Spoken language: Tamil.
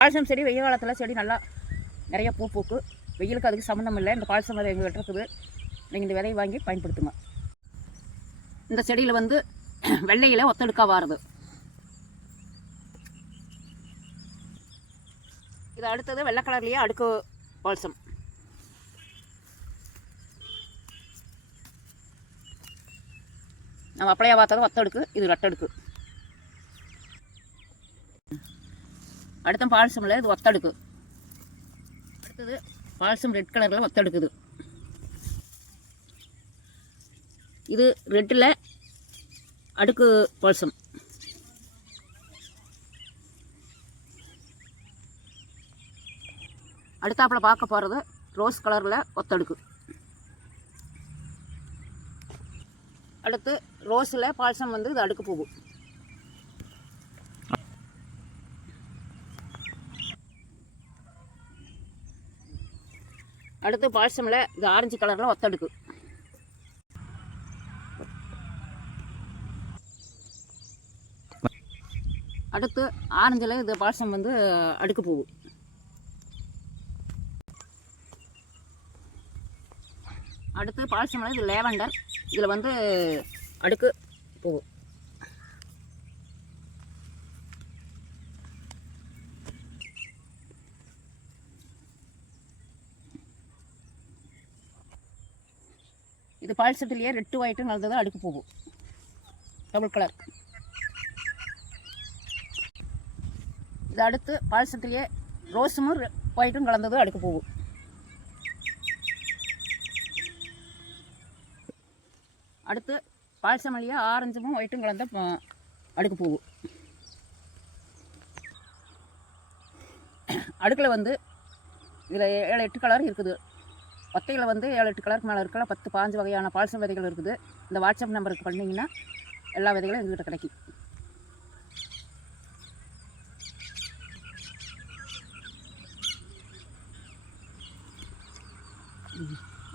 பால்சம் செடி வெயில் காலத்தில் செடி நல்லா நிறைய பூ பூக்கு. வெயிலுக்கு அதுக்கு சம்மந்தம் இல்லை. இந்த பால்சம் விதை எங்கள் இருக்குது. நீங்கள் இந்த விதையை வாங்கி பயன்படுத்துங்க. இந்த செடியில் வந்து வெள்ளையில் ஒத்தடுக்காக வாருது. இது அடுத்தது வெள்ளை கலர்லேயே அடுக்கு பால்சம். நம்ம அப்படியே பார்த்தது ஒத்தடுக்கு, இது ரெட்டடுக்கு. அடுத்த பால்சமில் இது ஒத்தடுக்கு. அடுத்தது பால்சம் ரெட் கலரில் ஒத்தடுக்குது. இது ரெட்டில் அடுக்கு பால்சம். அடுத்தாப்பில் பார்க்க போகிறது ரோஸ் கலரில் ஒத்தடுக்கு. அடுத்து ரோஸில் பால்சம் வந்து இது அடுக்கு போகும். அடுத்து பால்சமில் இது ஆரஞ்சு கலரில் ஒத்தடுக்கு. அடுத்து ஆரஞ்சில் இது பால்சம் வந்து அடுக்கு போகும். அடுத்து பால்சமில் இது லேவண்டர், இதில் வந்து அடுக்கு போகும். இது பால்சத்திலேயே ரெட்டு ஒயிட்டும் கலந்தது அடுக்கு போகும். Double colour. இது அடுத்து பால்சத்திலேயே ரோஸும் ஒயிட்டும் கலந்தது அடுக்கு போகும். அடுத்து பால்சமல்லியே ஆரஞ்சும் ஒயிட்டும் கலந்த அடுக்கு போகும். அடுக்கில் வந்து இதில் 7-8 கலர் இருக்குது. ஒத்தையில் வந்து 7-8 கலருக்கு மேலே இருக்கல 10-15 வகையான பால்சம் விதைகள் இருக்குது. இந்த வாட்ஸ்அப் நம்பருக்கு பண்ணிங்கன்னா எல்லா விதைகளும் எங்கள்கிட்ட கிடைக்கும்.